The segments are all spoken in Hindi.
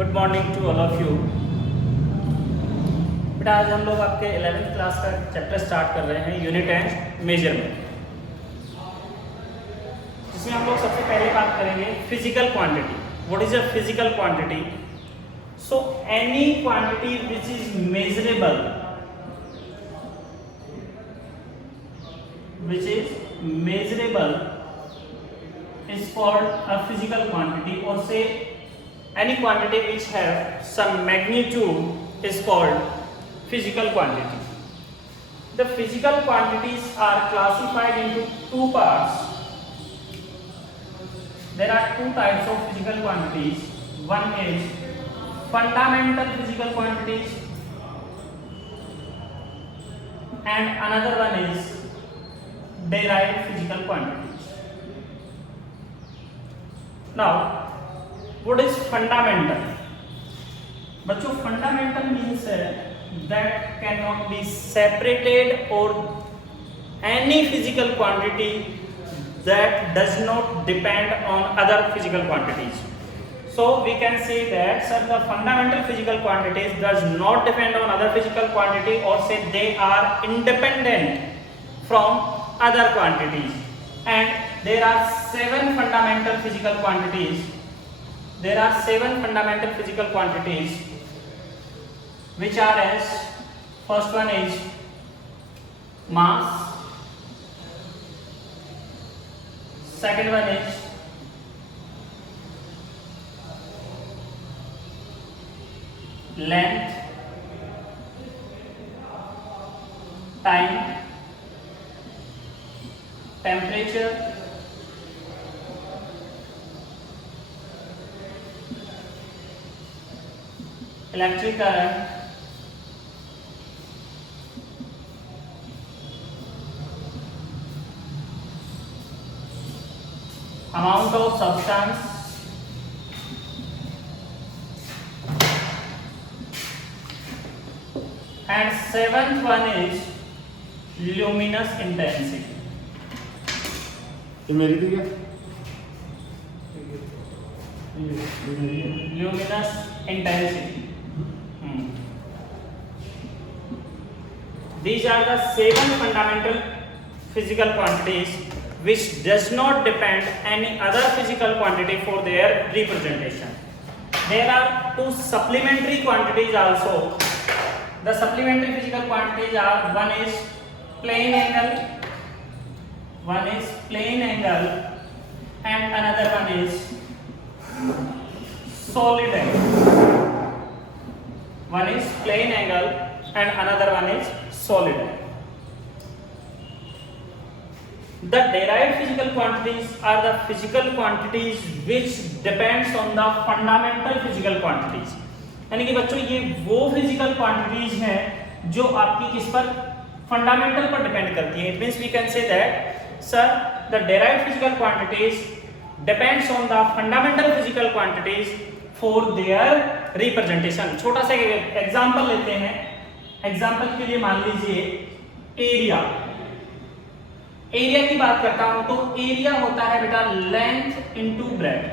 Good morning to all of you. बेटा आज हम लोग आपके 11th क्लास का चैप्टर स्टार्ट कर रहे हैं, यूनिट एंड मेजरमेंट, जिसमें हम लोग सबसे पहले बात करेंगे physical quantity. What is a physical quantity? So any quantity which is measurable, is called a physical quantity, or say any quantity which have some magnitude is called physical quantity. The physical quantities are classified into two parts. There are two types of physical quantities. One is fundamental physical quantities and another one is derived physical quantities. Now, what is fundamental? बच्चों, fundamental means that cannot be separated, or any physical quantity that does not depend on other physical quantities. So we can say that sir, the fundamental physical quantities does not depend on other physical quantity, or say they are independent from other quantities. And there are seven fundamental physical quantities. There are seven fundamental physical quantities, which are as first one is mass, second one is length, time, temperature, electric current, amount of substance, and seventh one is luminous intensity. तो मेरी भी क्या? Luminous intensity. These are the seven fundamental physical quantities which does not depend any other physical quantity for their representation. There are two supplementary quantities also. The supplementary physical quantities are, one is plane angle, and another one is solid angle. One is plane angle and another one is solid angle. The derived physical quantities are the physical quantities which depends on the fundamental physical quantities. यानी कि बच्चों ये वो फिजिकल क्वांटिटीज हैं जो आपकी किस पर, फंडामेंटल पर डिपेंड करती है. It means we can say that sir the derived physical quantities depends on the fundamental physical quantities for their representation. छोटा सा एग्जांपल लेते हैं. एग्जांपल के लिए मान लीजिए एरिया की बात करता हूं तो एरिया होता है बेटा लेंथ इनटू ब्रेड्थ.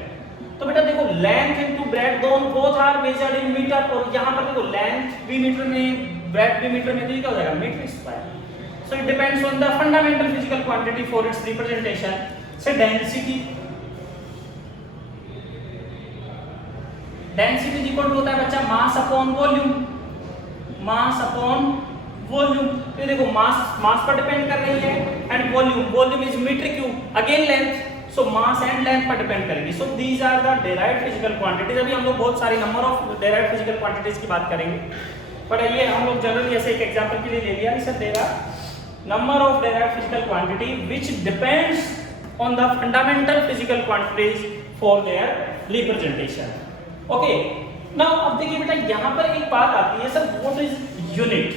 तो बेटा देखो लेंथ इनटू ब्रेड्थ दोनों both are measured in metre, और यहां पर देखो लेंथ भी मीटर में ब्रेड्थ भी मीटर में, तो ये क्या हो जाएगा metre square. So it depends on the fundamental physical quantity for its representation. Say density is equal to होता है बच्चा मास अपॉन वॉल्यूम. तो देखो मास पर डिपेंड कर रही है, and volume is metre cube, again length, so mass and length पर डिपेंड करेगी. So these are the derived physical quantities. अभी हम लोग बहुत सारी number of derived physical quantities की बात करेंगे, बट ये हम लोग जनरली ऐसे एक एग्जांपल के लिए ले लिया. Sir there are number of derived physical quantity which depends on the fundamental physical quantities for their representation. Okay, now अब देखिए बेटा यहाँ पर एक बात आती है, sir what is unit.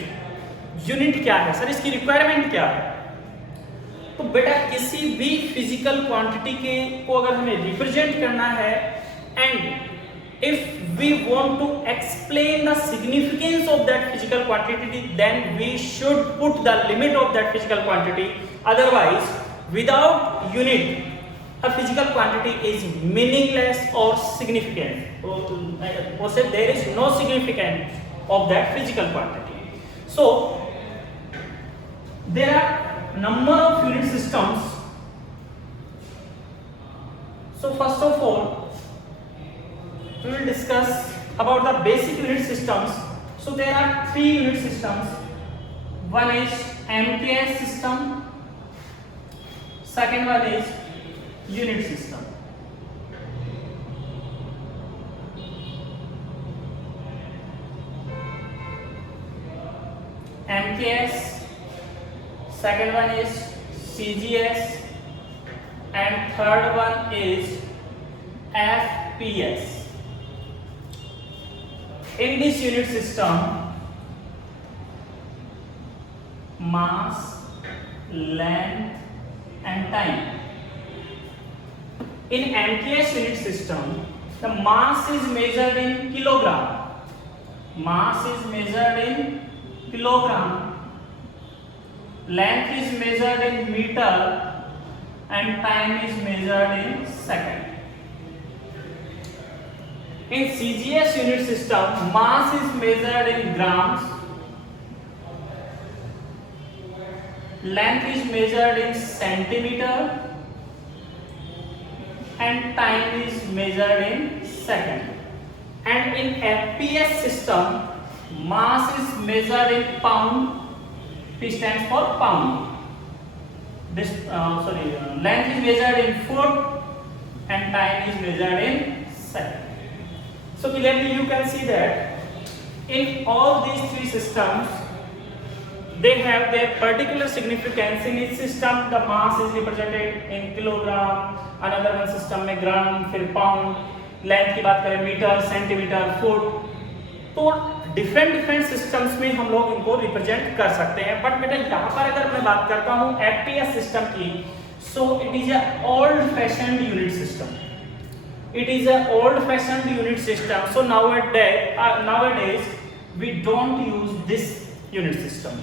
Unit क्या है सर, इसकी रिक्वायरमेंट क्या है? तो बेटा किसी भी फिजिकल क्वांटिटी के को अगर हमें रिप्रेजेंट करना है, and if we want to explain the significance of that physical quantity, then we should put the limit of that physical quantity. Otherwise without unit a physical quantity is meaningless or significant, or say there is no significance of that physical quantity. So there are number of unit systems. So first of all we will discuss about the basic unit systems. So there are 3 unit systems. One is MKS system, second one is unit system. MKS, second one is CGS, and third one is FPS. In this unit system, mass, length and time. In MKS unit system, the mass is measured in kilogram. Mass is measured in kilogram. Length is measured in meter, and time is measured in second. In CGS unit system, mass is measured in grams, length is measured in centimeter, and time is measured in second. And in FPS system, mass is measured in pound. P stands for pound. Length is measured in foot, and time is measured in second. So clearly you can see that in all these 3 systems, they have their particular significance. In each system, the mass is represented in kilogram, another one system में ग्राम, फिर पाउंड, लेंथ की बात करें मीटर, सेंटीमीटर, फुट. तो डिफरेंट सिस्टम्स में हम लोग इनको रिप्रेजेंट कर सकते हैं. बट बेटा यहाँ पर अगर मैं बात करता हूँ FPS सिस्टम की, so it is a old fashioned unit system. It is an old-fashioned unit system. So nowadays we don't use this unit system.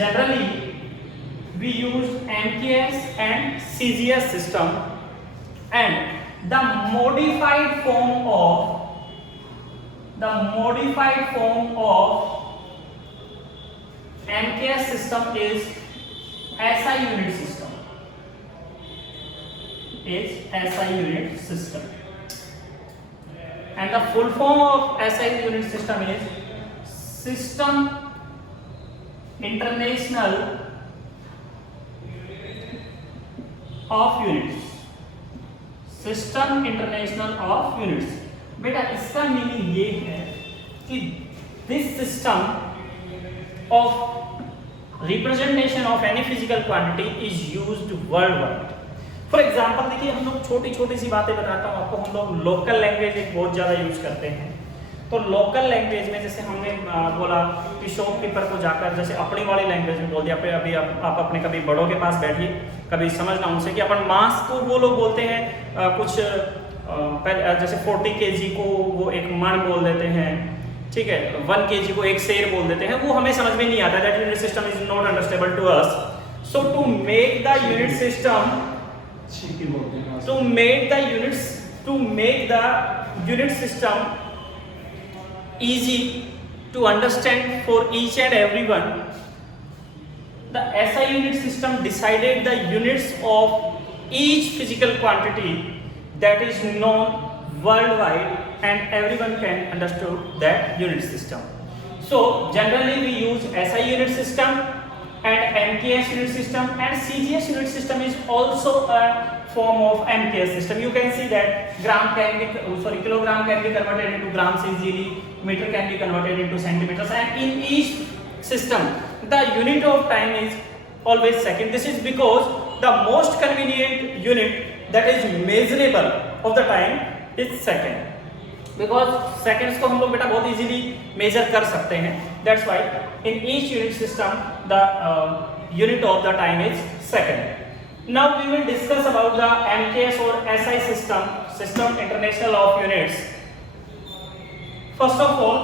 Generally we use MKS and CGS system, and the modified form of MKS system is SI unit system. And the full form of SI unit system is System International of Units. System International of Units. बेटा इसका मीनिंग ये है कि this system of representation of any physical quantity is used worldwide. For example देखिए, हम लोग छोटी सी बातें बताता हूँ आपको. हम लोग लोकल लैंग्वेज एक बहुत ज़्यादा यूज करते हैं. तो लोकल लैंग्वेज में जैसे हमने बोला कि शॉपकीपर को जाकर जैसे अपनी वाली लैंग्वेज में बोल दिया. अभी आप अपने कभी बड़ों के पास बैठिए, कभी समझना उनसे कि अपन मास को वो लोग बोलते हैं कुछ जैसे 40 kg को वो एक मण बोल देते हैं, ठीक है. 1 kg को एक शेर बोल देते हैं. वो हमें समझ में नहीं आता. That unit system is not understandable to us. So to make the unit system to make the unit system easy to understand for each and everyone, the SI unit system decided the units of each physical quantity that is known worldwide, and everyone can understand that unit system. So generally we use SI unit system and MKS unit system, and CGS unit system is also a form of MKS system. You can see that kilogram can be converted into grams easily, meter can be converted into centimeters, and in each system the unit of time is always second. This is because the most convenient unit that is measurable of the time is second, because seconds को हम लोग बेटा बहुत easily measure कर सकते हैं. That's why in each unit system the unit of the time is second. Now we will discuss about the MKS or SI system, System International of Units. First of all,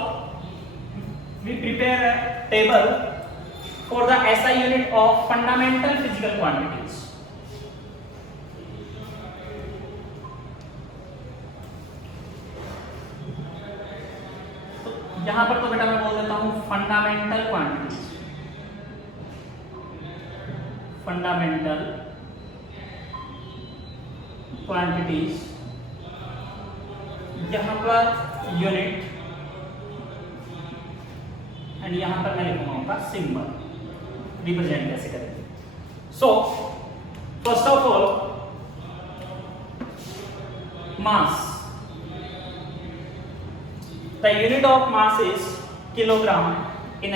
we prepare a table for the SI unit of fundamental physical quantities. यहां पर तो बेटा मैं बोल देता हूं फंडामेंटल क्वांटिटीज, फंडामेंटल क्वांटिटीज, यहां पर यूनिट, एंड यहां पर मैं लिखूंगा सिंबल, रिप्रेजेंट कैसे करेंगे। So first of all mass, the unit of mass is kilogram in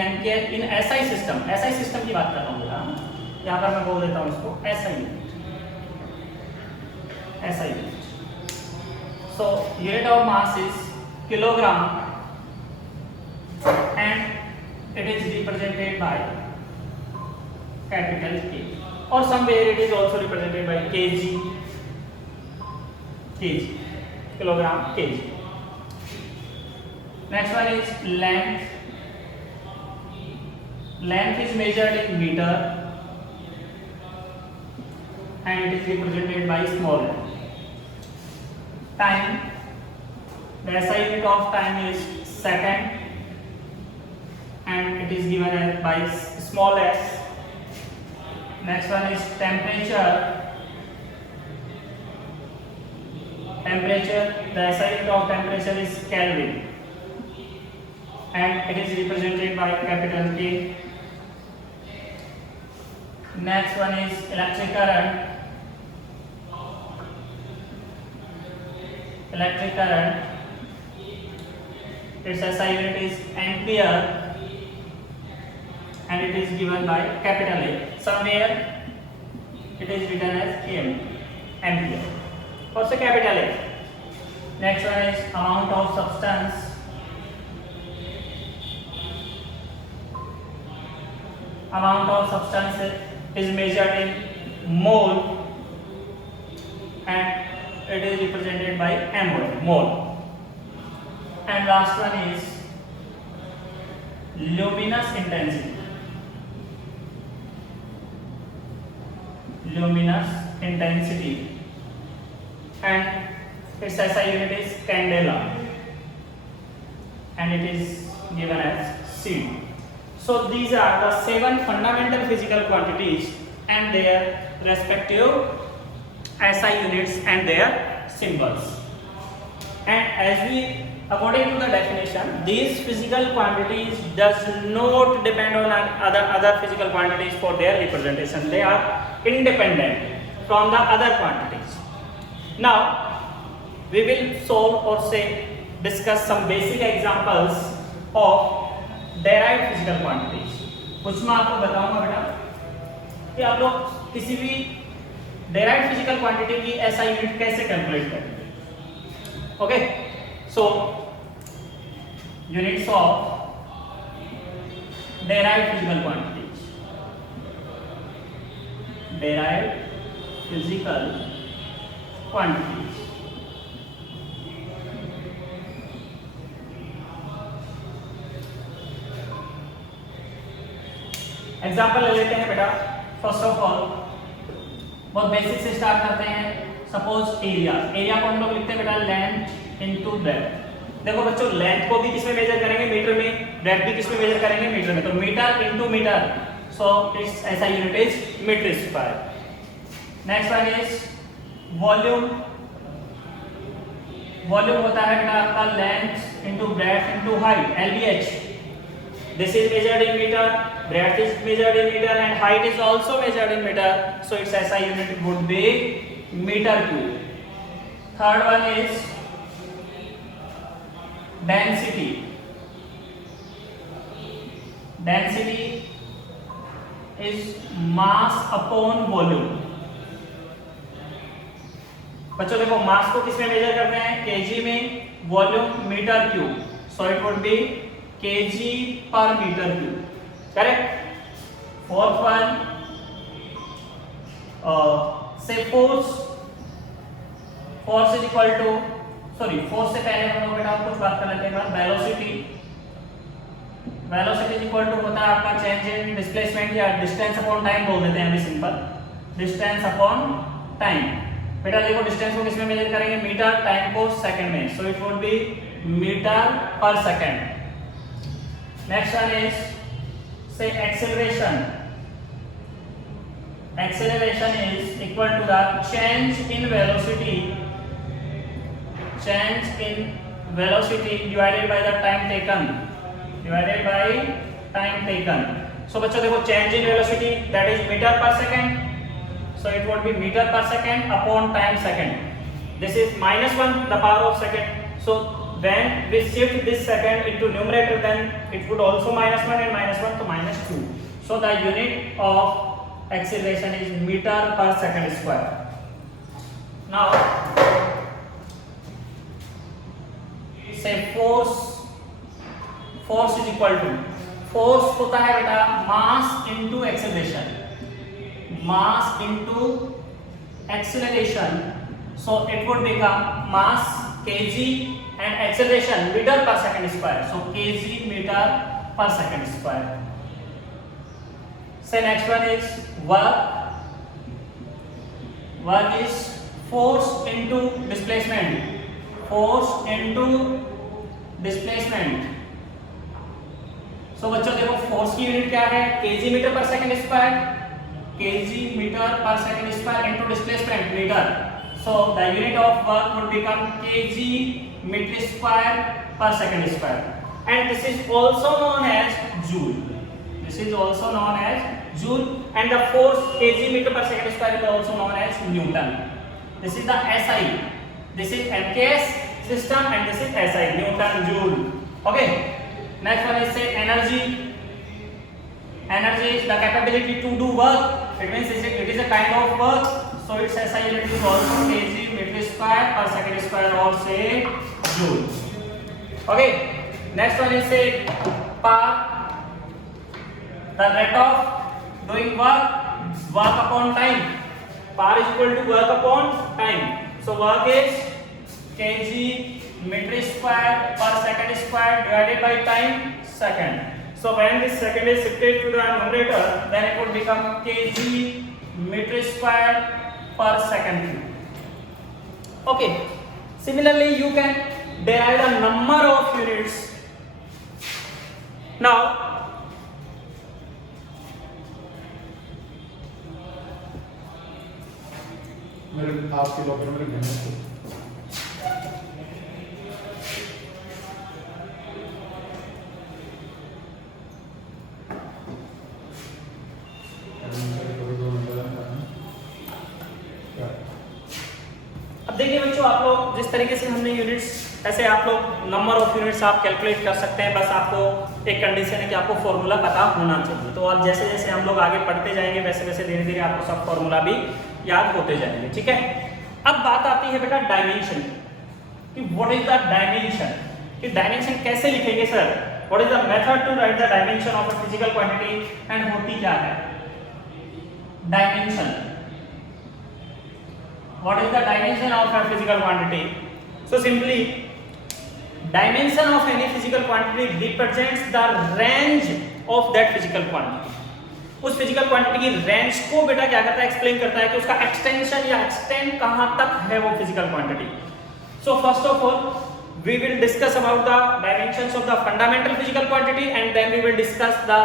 SI system. SI system की बात कर रहा हूं बेटा, यहां पर मैं बोल देता हूं इसको SI unit, SI unit. So unit of mass is kilogram and it is represented by capital K, or somewhere it is also represented by kg, kilogram, kg. Next one is length. Length is measured in meter and it is represented by small m. Time, the SI unit of time is second and it is given as by small s. Next one is temperature. Temperature, the SI unit of temperature is Kelvin and it is represented by capital K. Next one is electric current. Electric current, its SI unit is ampere and it is given by capital A. Somewhere it is written as ampere. Also capital A. Next one is amount of substance. Amount of substance is measured in mole and it is represented by mole. And last one is luminous intensity. Luminous intensity and its SI unit is candela and it is given as C. So these are the 7 fundamental physical quantities and their respective SI units and their symbols. And as we, according to the definition, these physical quantities does not depend on other physical quantities for their representation. They are independent from the other quantities. Now we will solve or say discuss some basic examples of derived physical quantities. कुछ मैं आपको बताऊंगा बेटा कि आप लोग किसी भी derived physical quantity की SI unit कैसे कैलकुलेट करेंगे. Okay, so units of derived physical quantities. Derived physical quantities. Example ले लेते हैं बेटा. फर्स्ट ऑफ ऑल बहुत बेसिक से स्टार्ट करते हैं. Suppose area. एरिया को हम लोग लिखते हैं बेटा लेंथ इनटू ब्रेड्थ. देखो बच्चों, लेंथ को भी किसमें मेजर करेंगे? मीटर में. ब्रेड्थ भी किसमें मेजर करेंगे? मीटर में. तो metre into metre, so its SI unit is metre square. Next one is volume. Volume होता है बेटा आपका length into breadth into height, LBH. This is measured in meter, breadth is measured in meter and height is also measured in meter, so its SI unit would be meter cube. Third one is density. Density is mass upon volume. बच्चों देखो, मास को किसमें मेजर करते हैं? kg में, volume metre cube, so it would be kg per meter cube. Correct? Fourth one, say force. Force is equal to, sorry, force से पहले हम लोग बेटा कुछ बात कर लेते हैं. Velocity. Velocity is equal to होता है आपका चेंज इन डिस्प्लेसमेंट या डिस्टेंस अपॉन टाइम बोल देते हैं अभी सिंपल. Distance upon time. बेटा देखो, डिस्टेंस को किसमें मेजर करेंगे? मीटर. टाइम को सेकंड में, so it would be metre per second. Next one is say acceleration. Acceleration is equal to the change in velocity divided by the time taken. So बच्चों देखो change in velocity that is meter per second. So it would be meter per second upon time second. This is -1 the power of second. So when we shift this second into numerator, then it would also -1 and -1 to -2. So the unit of acceleration is meter per second square. Now say force is equal to, force होता है बेटा mass into acceleration. So it would become mass kg and acceleration meter per second square. So kg meter per second square. Say next one is work. Work is force into displacement. So बच्चों देखो फोर्स की यूनिट क्या है, kg metre per second square, kg metre per second square into displacement metre. So the unit of work would become kg meter square per second square, and this is also known as joule. And the force kg meter per second square is also known as Newton. This is the SI. This is MKS system and this is SI, Newton Joule. Okay. Next one is say energy. Energy is the capability to do work. It means it is a kind of work. So its SI unit is also kg meter square per second square or say joule. Okay. Next one is say power. The rate of doing work upon time. Power is equal to work upon time. So work is kg meter square per second square divided by time second. So when this second is shifted to the numerator, then it would become kg meter square per second cube. Okay. Similarly, you can derive the number of units. Now, आपके डॉक्यूमेंट में अब देखिए बच्चों, आप लोग जिस तरीके से हमने यूनिट्स, ऐसे आप लोग नंबर ऑफ यूनिट्स आप कैलकुलेट कर सकते हैं. बस आपको एक कंडीशन है कि आपको फॉर्मूला पता होना चाहिए. तो आप जैसे जैसे हम लोग आगे पढ़ते जाएंगे वैसे वैसे धीरे धीरे आपको सब फॉर्मूला भी याद होते जाएंगे. ठीक है. अब बात आती है बेटा डायमेंशन कि व्हाट इज द डायमेंशन, कि डायमेंशन कैसे लिखेंगे sir. What is the method to write the dimension of a physical quantity and होती क्या है dimension. What is the dimension of a physical quantity? So simply, dimension of any physical quantity represents the range of that physical quantity. उस physical quantity की range को बेटा क्या करता है, explain करता है कि उसका extension या extent कहाँ तक है वो physical quantity. So first of all, we will discuss about the dimensions of the fundamental physical quantity, and then we will discuss the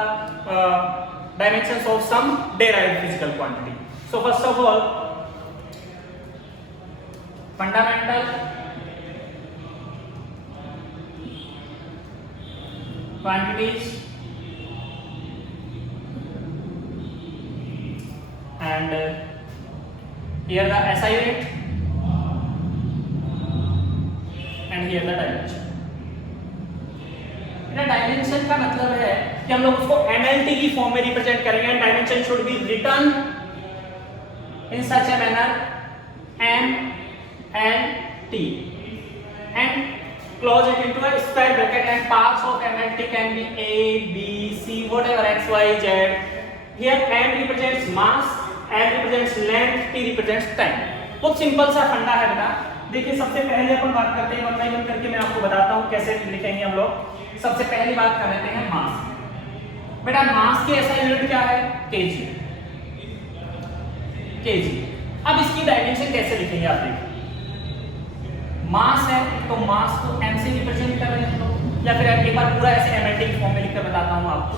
dimensions of some derived physical quantity. So first of all, fundamental quantities and here the SI unit and here the dimension. Dimension का मतलब है कि हम लोग उसको MLT की फॉर्म में रिप्रेजेंट करेंगे. Dimension should be written in such a manner MLT and close it into a square bracket, and parts of MLT can be A, B, C, whatever X, Y, Z. Here M represents mass, L represents length, T represents time. बहुत सिंपल सा फंडा है बेटा. देखिए सबसे पहले अपन बात करते हैं, वन बाय वन करके मैं आपको बताता हूँ कैसे लिखेंगे हम लोग. सबसे पहली बात कर लेते हैं मास. बेटा मास की ऐसा यूनिट क्या है, kg. अब इसकी डायमेंशन कैसे लिखेंगे आप देखिए. मास है तो मास को m से रिप्रेजेंट कर रहे हैं हम लोग. या फिर एक बार पूरा ऐसे mlt फॉर्म में लिखकर बताता हूं आपको,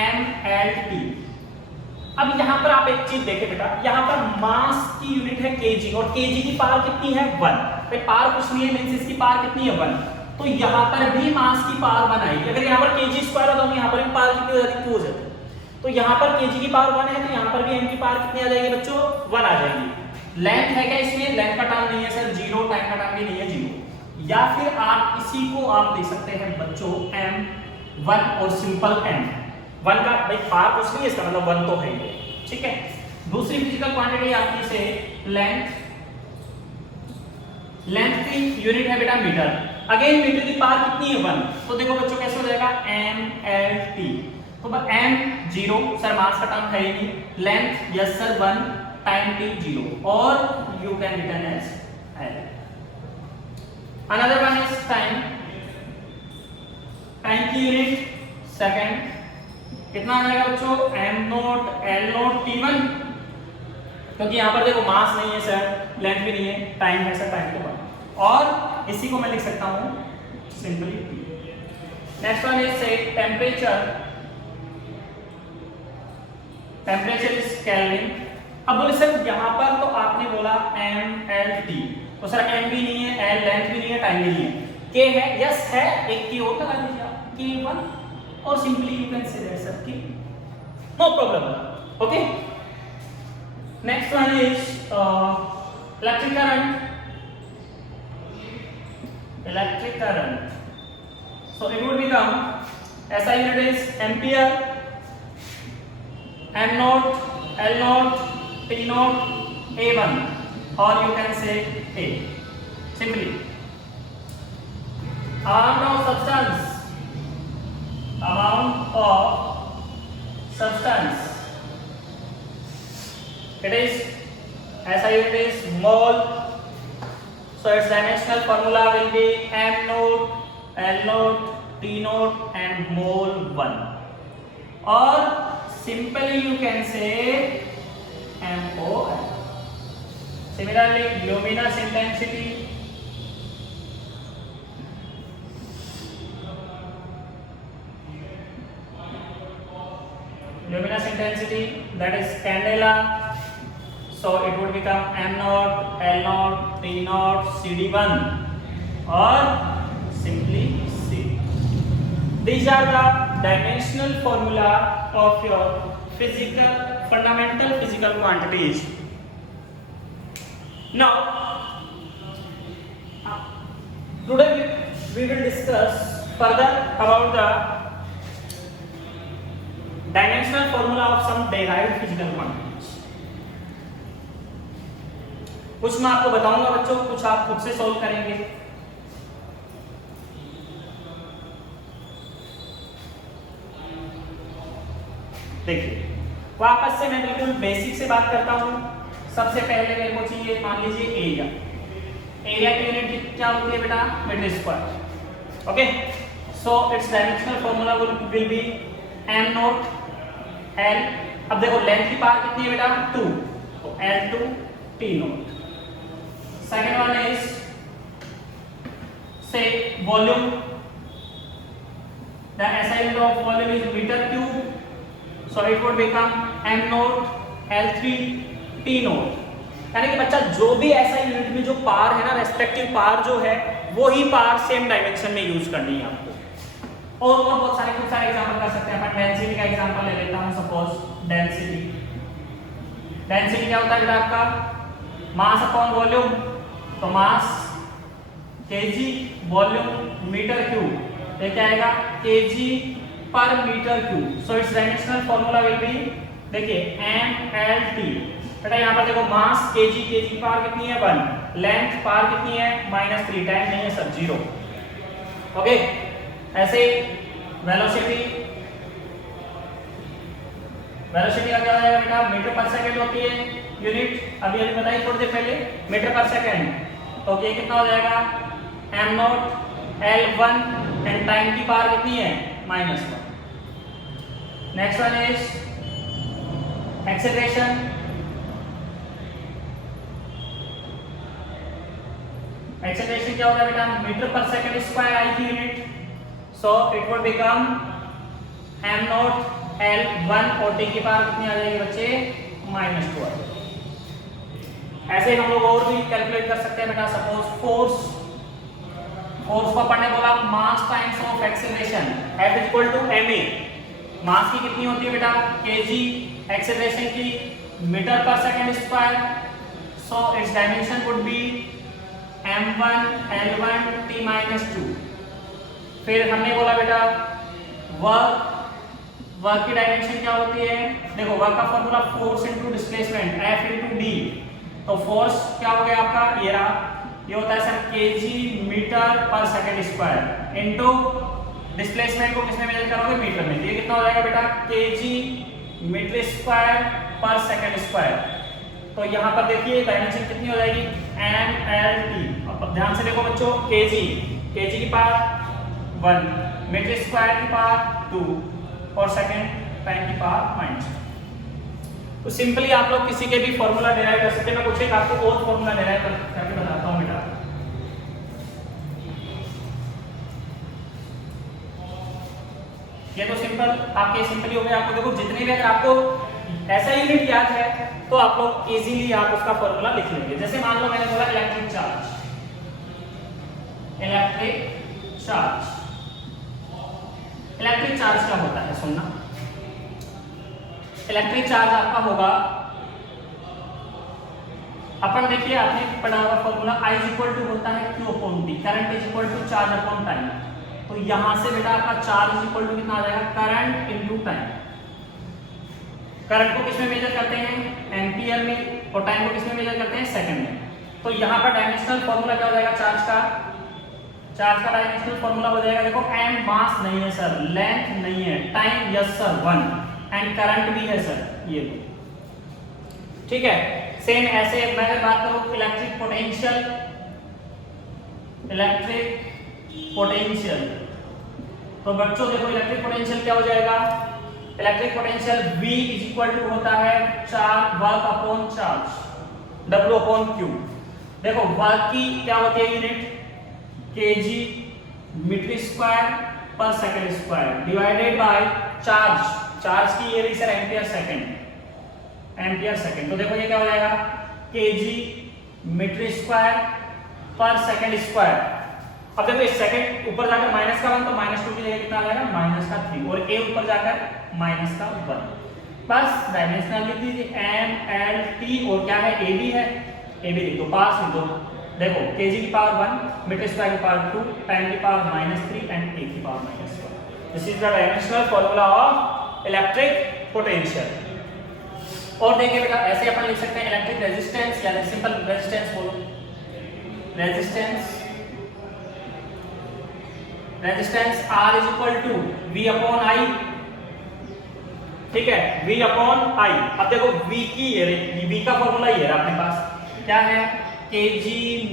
mlt। अब यहाँ पर आप एक चीज देखें बेटा, यहाँ पर मास की यूनिट है केजी और केजी की पावर कितनी है 1। भाई पावर कुछ नहीं है, मींस इसकी पावर कितनी है 1, तो यहाँ पर भी मास की पावर 1 आएगी। अगर यहाँ पर केजी स्क्वायर होता तो यहाँ पर भी पावर कितनी हो जाती, 2 हो जाती। तो यहाँ पर केजी की पावर 1 है, तो यहाँ पर भी m की पावर कितनी आ जाएगी बच्चों, 1 आ जाएगी। लेंथ है क्या इसमें, लेंथ का टर्म नहीं है सर, 0, टाइम का टर्म भी नहीं है 0। या फिर आप इसी को आप देख सकते हैं बच्चों m1 और सिंपल m 1 का भाई पावर कुछ नहीं है, इसका मतलब 1 तो है ही, ठीक है। दूसरी फिजिकल क्वांटिटी आपकी से लेंथ, लेंथ की यूनिट है बेटा मीटर। अगेन मीटर की पावर कितनी है 1, तो देखो बच्चों कैसे हो जाएगा mlt। तो m 0 सर मास का टर्म है ही नहीं, length yes sir 1, time t 0 और you can return as l। Another one is time, time की यूनिट सेकंड, कितना आ जाएगा बच्चों m0 l0 t1, क्योंकि यहाँ पर देखो मास नहीं है सर, लेंथ भी नहीं है, टाइम है सर, टाइम के बाद, और इसी को मैं लिख सकता हूँ simply t। Next one is से टेम्परेचर, टेम्परेचर इज केल्विन। अब बोले सर यहाँ पर तो आपने बोला mlt, तो सर m भी नहीं है, l लेंथ भी नहीं है, टाइम भी नहीं है, k है, यस है, एक की और लगा दीजिए आप k1 और simply you can say that sir k, no problem. Okay, next one is electric current, electric current, so it would become SI unit is ampere, m0 l0 t0 a1, or you can say a, simply amount of substance, amount of substance, it is SI unit is mole, so its dimensional formula will be m0 l0 t0 and mole 1, or simply you can say mol. Similarly, luminous intensity, luminous intensity, that is candela, so it would become m0 l0 t0 cd1, or simply c. These are the dimensional formula of your physical, fundamental physical quantities. Now today we will discuss further about the dimensional formula of some derived physical quantities. कुछ मैं आपको बताऊंगा बच्चों, कुछ आप खुद से सॉल्व करेंगे। देखिए वापस से मैं बिल्कुल बेसिक से बात करता हूं। सबसे पहले मेरे को चाहिए, मान लीजिए एरिया, एरिया की यूनिट क्या होती है बेटा, metre square. Okay, so it's dimensional formula will be m0 l। अब देखो लेंथ की पावर कितनी है बेटा 2, तो l2 t0। Second one is say volume, the SI unit of volume is meter cube, so it would become m0 l3 t0। यानी कि बच्चा जो भी SI यूनिट में जो पावर है ना, रेस्पेक्टिव पावर जो है वो ही पावर सेम डायमेंशन में यूज करनी है आपको। और बहुत सारे कुछ सारे एग्जांपल कर सकते हैं अपन। डेंसिटी का एग्जांपल ले लेता हूं, सपोज डेंसिटी, डेंसिटी क्या होता है बेटा आपका, मास अपॉन वॉल्यूम, तो mass K G, volume metre cube, ये क्या आएगा K G per metre cube. So it's dimensional formula will be, देखिए mlt। बेटा यहाँ पर देखो मास केजी, केजी की पावर कितनी है 1, लेंथ पावर कितनी है -3, टाइम नहीं है सर 0। ओके, ऐसे वेलोसिटी, वेलोसिटी का क्या हो जाएगा बेटा, मीटर पर सेकंड होती है यूनिट, अभी अभी बताई थोड़ी देर पहले, मीटर पर सेकंड। तो ये कितना हो जाएगा m0 l1, एंड टाइम की पावर कितनी है -1। Next one is acceleration, acceleration क्या होगा बेटा, मीटर पर सेकंड स्क्वायर आई की unit, so it would become m not L1 और t की पावर कितनी आ जाएगी बच्चे -2 आ जाएगी। ऐसे ही हम लोग और भी कैलकुलेट कर सकते हैं बेटा। सपोज फोर्स को पढ़ने बोला mass times of acceleration F equal to ma। Mass की कितनी होती है बेटा kg, एक्सेलरेशन की metre per second square. So its dimension would be m1 L1 t-2। फिर हमने बोला बेटा वर्क की डायमेंशन क्या होती है, देखो वर्क का formula force into displacement F into d। तो फोर्स क्या हो गया आपका ये होता है sir kg metre per second square into displacement को किसमें मेजर करोगे मीटर में। ये कितना हो जाएगा बेटा kg मीटर स्क्वायर पर सेकंड स्क्वायर। तो यहाँ पर देखिए डायमेंशन कितनी हो जाएगी mLt। अब ध्यान से देखो बच्चों kg की पावर 1, मीटर स्क्वायर की पावर 2 और सेकंड टाइम की पावर -2। तो सिंपली आप लोग किसी के भी फॉर्मूला डिराइव कर सकते हैं। मैं कुछ एक आपको और फॉर्मूला डिराइव करके बताता हूं बेटा। ये तो सिंपली हो गया। आपको देखो जितने भी अगर आपको ऐसा यूनिट याद है तो आप लोग इजीली आप उसका फॉर्मूला लिख लेंगे। जैसे मान लो मैंने बोला इलेक्ट्रिक चार्ज क्या होता है सुनना। इलेक्ट्रिक चार्ज आपका होगा, अपन देखिए आपने पढ़ा हुआ फॉर्मूला I होता है Q/T, current charge upon time. तो यहां से बेटा आपका चार्ज कितना आ जाएगा करंट इनटू टाइम। करंट को किसमें मेजर करते हैं एम्पियर में और टाइम को किसमें मेजर करते हैं सेकंड में। तो यहाँ पर डायमेंशनल फॉर्मूला क्या हो जाएगा चार्ज का डायमेंशनल फॉर्मूला हो जाएगा। देखो m मास नहीं है सर, लेंथ नहीं है, time yes sir 1 and current भी है सर ये। ठीक है सेम ऐसे मैं अगर बात करूं इलेक्ट्रिक पोटेंशियल तो बच्चों देखो इलेक्ट्रिक पोटेंशियल क्या हो जाएगा। इलेक्ट्रिक पोटेंशियल V होता है वर्क अपॉन चार्ज W/Q। देखो वर्क की क्या होती है यूनिट kg मीटर स्क्वायर पर second square divided by charge की ये रही सर एम्पियर सेकंड। तो देखो ये क्या हो जाएगा kg मीटर स्क्वायर पर सेकंड स्क्वायर। अब देखो इस सेकंड ऊपर जाकर माइनस का 1 तो -2 की जगह कितना आ जाएगा -3 और a ऊपर जाकर -1। बस डायमेंशनल लिख दीजिए mLt और क्या है a भी है, a भी लिख दो पास लिख दो। देखो kg की पावर 1, मीटर स्क्वायर की पावर 2, टाइम की पावर -3 एंड a की power -1। This is the dimensional formula of electric potential. और देखिए बेटा ऐसे अपन लिख सकते हैं इलेक्ट्रिक रेजिस्टेंस या सिंपल रेजिस्टेंस बोलो। Resistance R V/I। ठीक है V/I। अब देखो V का फॉर्मूला ये है अपने पास क्या है kg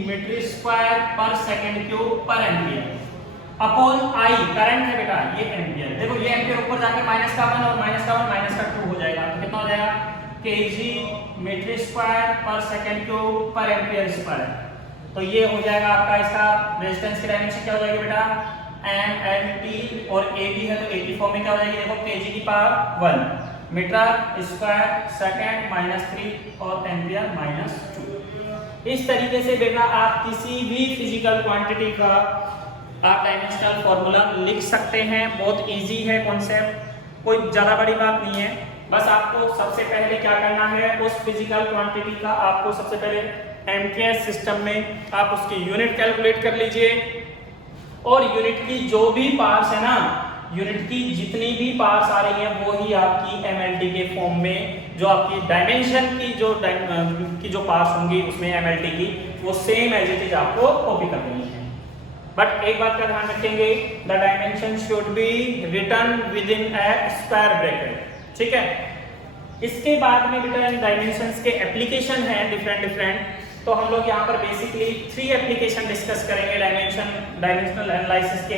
मीटर स्क्वायर पर सेकंड क्यूब पर एम्पियर अपॉन I करंट है बेटा ये एम्पियर। देखो ये एम्पियर ऊपर जाके -1 और -2 हो जाएगा तो कितना हो जाएगा kg मीटर स्क्वायर पर सेकंड क्यूब पर एम्पियर स्क्वायर। तो ये हो जाएगा आपका इसका रेजिस्टेंस की डायमेंशन क्या हो जाएगी बेटा mLt और a भी है तो a की फॉर्म में क्या हो जाएगी देखो kg की पावर 1 मीटर स्क्वायर सेकंड -3 और एम्पियर -2। इस तरीके से बेटा आप किसी भी फिजिकल क्वांटिटी का आप डायमेंशनल फॉर्मूला लिख सकते हैं। बहुत इजी है कॉन्सेप्ट, कोई ज़्यादा बड़ी बात नहीं है। बस आपको सबसे पहले क्या करना है उस फिजिकल क्वांटिटी का आपको सबसे पहले एमकेएस सिस्टम में आप उसकी यूनिट कैलकुलेट कर लीजिए और यूनिट की जो भी पार्ट्स है ना, यूनिट की जितनी भी पार्ट्स आ रही हैं वो ही आपकी एमएलटी के फॉर्म में जो आपकी डायमेंशन की जो पार्ट्स होंगी उसमें एमएलटी की वो सेम एज इट इज आपको कॉपी कर देनी है। बट एक बात का ध्यान रखेंगे the dimension should be written within a square bracket. ठीक है इसके बाद में बेटा डायमेंशंस के एप्लीकेशन हैं डिफरेंट। तो हम लोग यहाँ पर बेसिकली 3 एप्लीकेशन डिस्कस करेंगे डायमेंशनल एनालिसिस के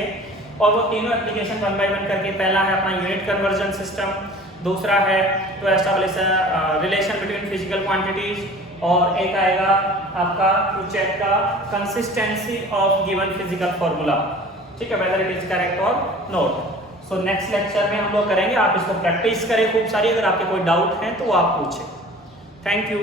और वो तीनों एप्लीकेशन 1 बाय 1 करके। पहला है अपना यूनिट कन्वर्जन सिस्टम, दूसरा है to establish relation between physical quantities और एक आएगा आपका to check the consistency of given physical formula. ठीक है, वेदर इट इज करेक्ट और नॉट। सो नेक्स्ट लेक्चर में हम लोग करेंगे, आप इसको प्रैक्टिस करें खूब सारी, अगर आपके कोई डाउट है तो आप पूछें। Thank you.